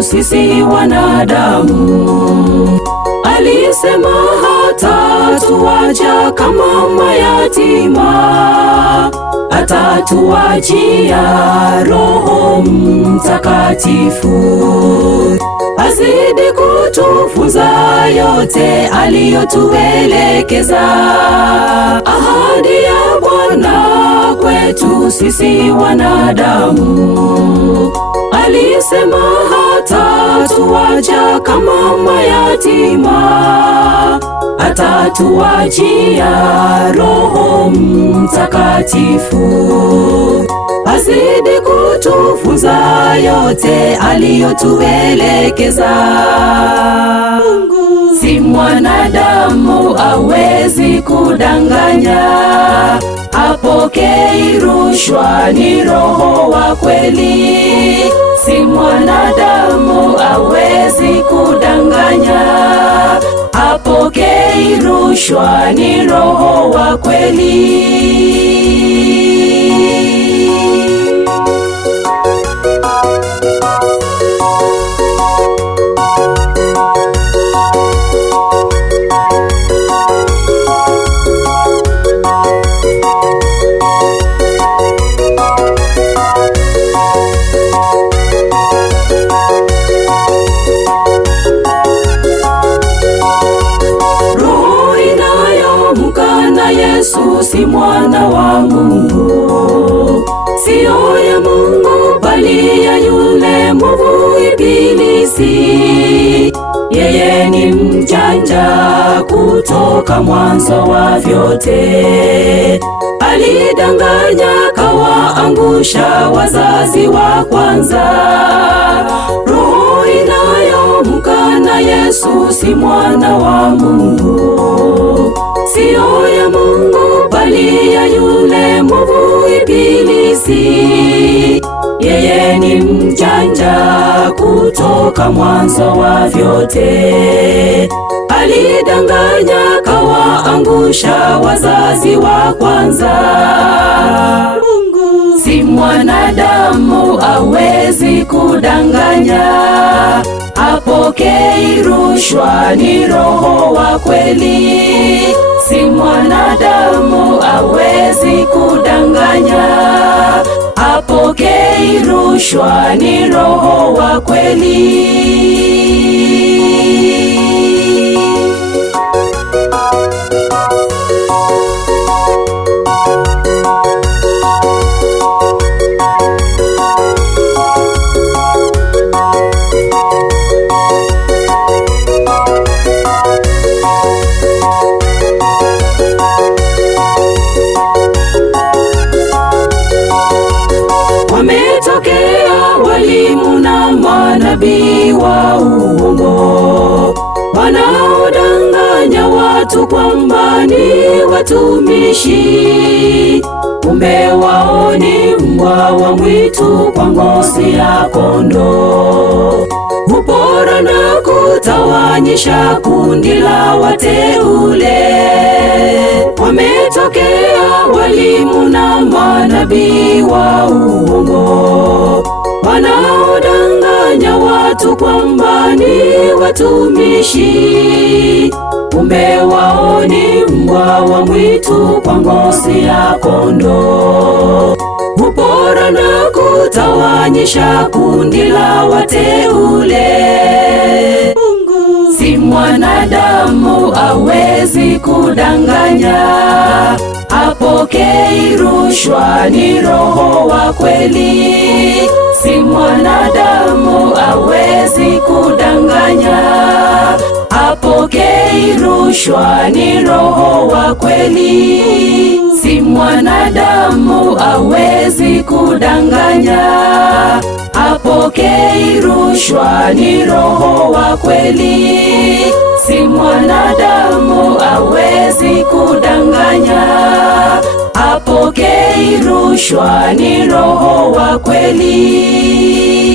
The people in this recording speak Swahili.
Sisi wanadamu, alisema hatatuacha kama mayatima, atatuachia Roho Mtakatifu, azidi kutufunza yote aliyotuelekeza. Ahadi ya Bwana kwetu sisi wanadamu, alisema hatatuacha kama mayatima, atatuachia Roho Mtakatifu, azidi kutufunza yote aliyotuelekeza. Mungu si mwanadamu awezi kudanganya, apokei rushwa, ni Roho wa kweli. Si mwanadamu awezi kudanganya, apokei rushwa, ni Roho wa kweli. Yesu si mwana wa Mungu, sio ya Mungu bali ya yule mwovu Ibilisi. Yeye ni mjanja kutoka mwanzo wa vyote, alidanganya kawaangusha wazazi wa kwanza. Roho inayomkana Yesu si mwana wa Mungu, sio ya Mungu bali ya yule mwovu Ibilisi. Yeye ni mjanja kutoka mwanzo wa vyote, alidanganya kawaangusha wazazi wa kwanza. Mungu si mwanadamu awezi kudanganya, apokei rushwa, ni Roho wa kweli. Si mwanadamu awezi kudanganya, apokei rushwa, ni Roho wa kweli. Wametokea walimu na manabii wa uongo, wanaodanganya watu kwamba ni watumishi, kumbe wao ni mbwa wa mwitu kwa ngozi ya kondoo. Hupora na kutawanyisha kundi la wateule. Wametokea walimu na manabii wa uongo, wanaodanganya watu kwamba ni watumishi, kumbe wao ni mbwa wa mwitu kwa ngozi ya kondoo. Hupora na kutawanyisha kundi la wateule. Mungu si mwanadamu awezi kudanganya, apokei rushwa, ni Roho wa kweli. Si mwanadamu awezi kudanganya, apokei rushwa. rushwa ni roho wa kweli. Si mwanadamu awezi kudanganya, apokei rushwa ni roho wa kweli. Si mwanadamu awezi kudanganya, apokei rushwa ni roho wa kweli.